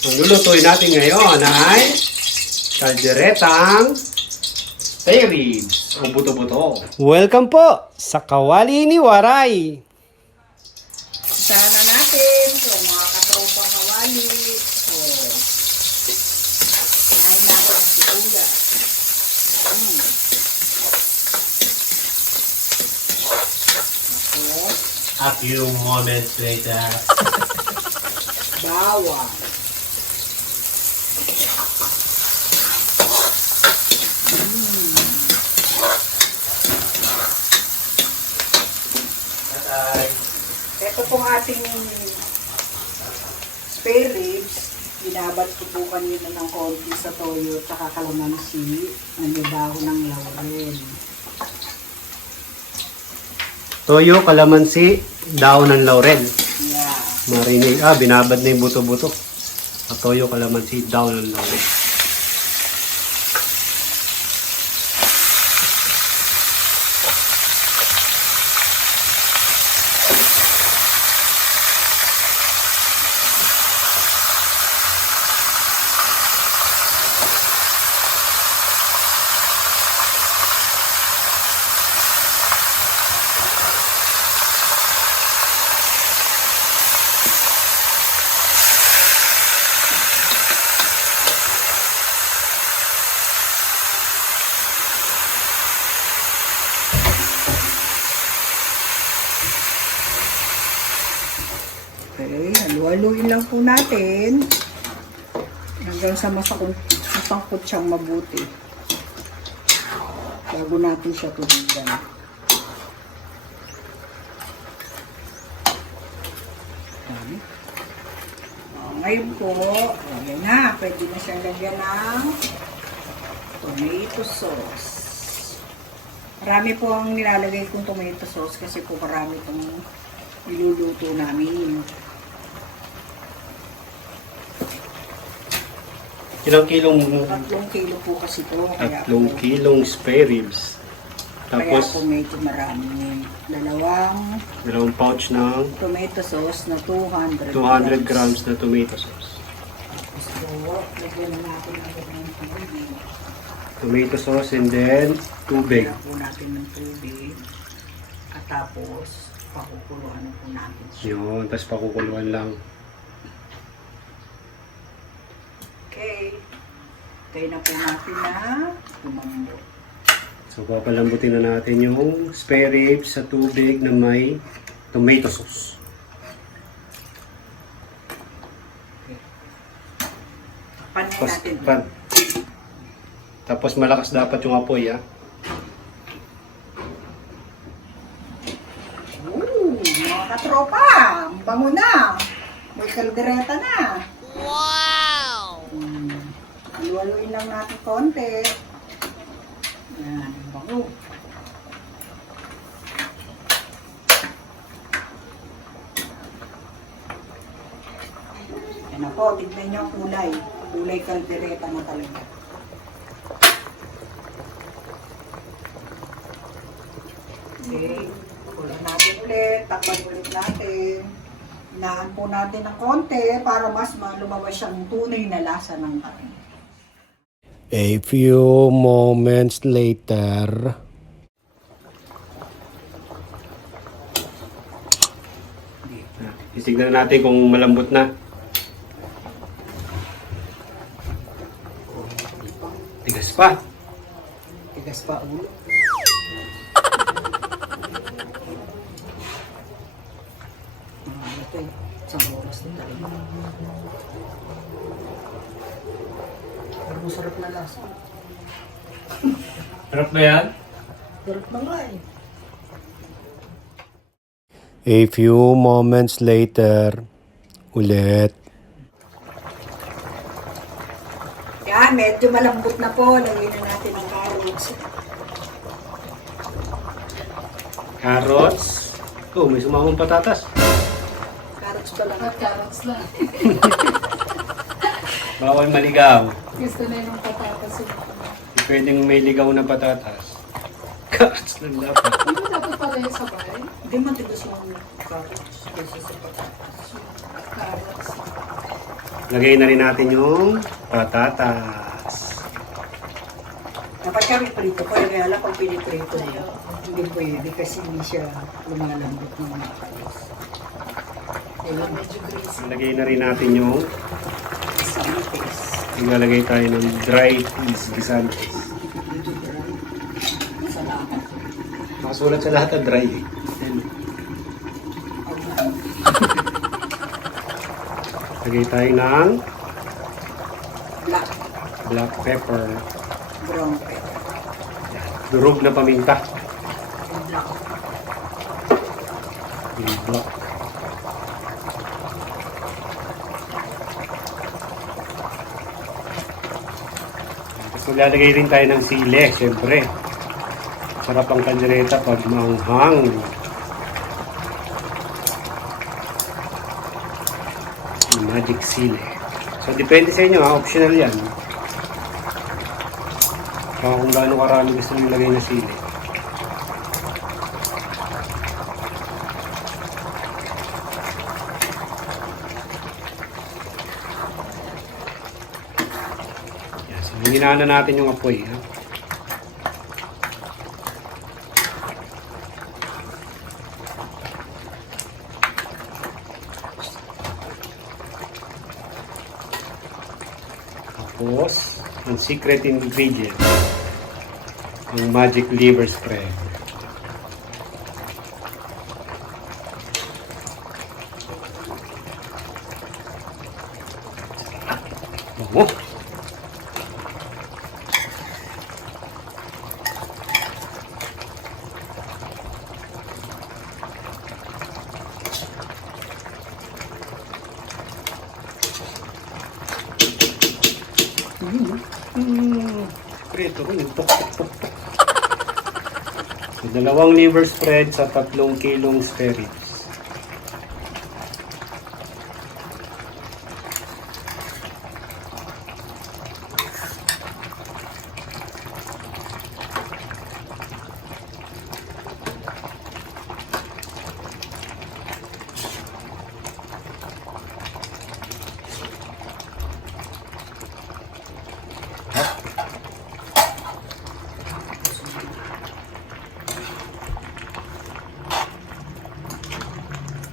Ang lulutuin natin ngayon ay kalderetang spare ribs o buto-buto. Welcome po sa Kawali ni Waray. Isahan na natin. So, mga katropang kawali. So, kain natin ang sibuyas. Tapos, A few moments later. bawang. Ito pong ating spare ribs. Binabad ko po kanina ng konti sa toyo at kalamansi. Ang dahon ng laurel. Toyo, kalamansi, daon ng laurel. Yeah. Marinig, binabad na yung buto-buto. At toyo, kalamansi, daon ng laurel. Okay, halu-haluin lang po natin hanggang sa masangkot siyang mabuti bago natin siya tubigan. Ngayon po, ayan na, pwede na siyang lagyan ng tomato sauce. Marami po ang nilalagay kong tomato sauce kasi po marami itong niluluto namin. Ilang kilong? 3 kilo po kasi po. 3 kilong spare ribs. Kaya Tapos, po medyo marami. dalawang pouch ng Tomato sauce na 200 200 grams na tomato sauce. So, lagyan na natin agad ng tubig. Tomato sauce and then tubig. Lagyan po natin ng tubig. At tapos, pakukuluan po natin siya. Yun, tapos pakukuluan lang. Okay. Kaya na po natin na lumambot. So, papalambutin na natin yung spare ribs sa tubig na may tomato sauce. Panin Tapos, natin. tapos malakas dapat yung apoy, Mga katropa, ang bango na. May kaldereta na. Wow! Halu-haluin lang natin konti. Yan, ang bango. Yan na po, tignan niyo ang kulay. Kulay kaldereta na talaga. Okay. Kulang natin ulit, takpan ulit natin. Inaan po natin ng konti para mas lumabas siyang tunay na lasa ng karne. A few moments later. Titignan natin kung malambot na. Tigas pa. Tigas pa ulo. Ito eh, isang oras na talaga. Pero masarap na lasa. Sarap ba yan? Sarap na nga eh. A few moments later. Ulit. Yan, medyo malambot na po. Lagyan na natin ang carrots. Carrots. Oh, may sumamang patatas. Carrots pa lang. Carrots lang. Bawal maligaw. Gusto na yung patatas. Hindi pwedeng may ligaw na patatas. Carrots lang dapat. Hindi dapat pala yung sabay. Hindi matigas yung carrots kasi sa patatas. Carrots. Lagay na rin natin yung patatas. Dapat kami prito ko, kaya lang pag piniprito, hindi pwede kasi hindi siya lumalambot ng mga kalis. Medyo greasy. Lagay na rin natin yung Santis. ilalagay tayo ng dry cheese guisantes. Salamat. Makasulat sa lahat ng dry eh. Lagay tayo ng Black, black pepper. brown pepper, Durog na paminta. and black. Yung black. Tapos maglalagay rin tayo ng sili, syempre. Sarap ang kaldereta pag maanghang. Yung magic sili. So, depende sa inyo ha, optional yan. Kung gaano karami gusto nyo ilagay na sili. Yan, so, hinaan na natin yung apoy. Ha? Tapos, ang secret ingredient, ang magic liver spread. Oh. Prito ko yung tok. So, 2 liver spread sa 3 kilong spare ribs.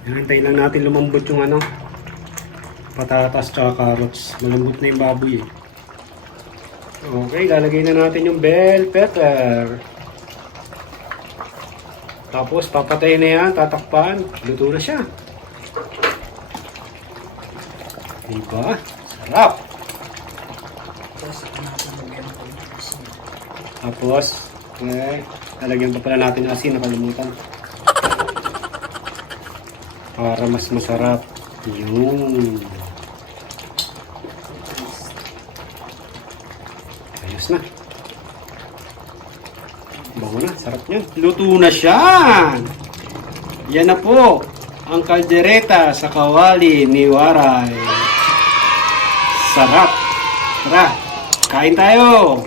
Hinantayin lang natin lumambot yung patatas tsaka carrots. Malambot na yung baboy eh. Okay, lalagay na natin yung bell pepper. Tapos papatayin na yan, tatakpan. Luto na siya. Diba? Sarap! Tapos, lalagyan pa pala natin ng asin, nakalimutan. Para mas masarap. Yun. Ayos na. Bango na. Sarap niyan. Luto na siya. Yan na po. Ang kaldereta sa kawali ni Waray. Sarap. Tara. Kain tayo.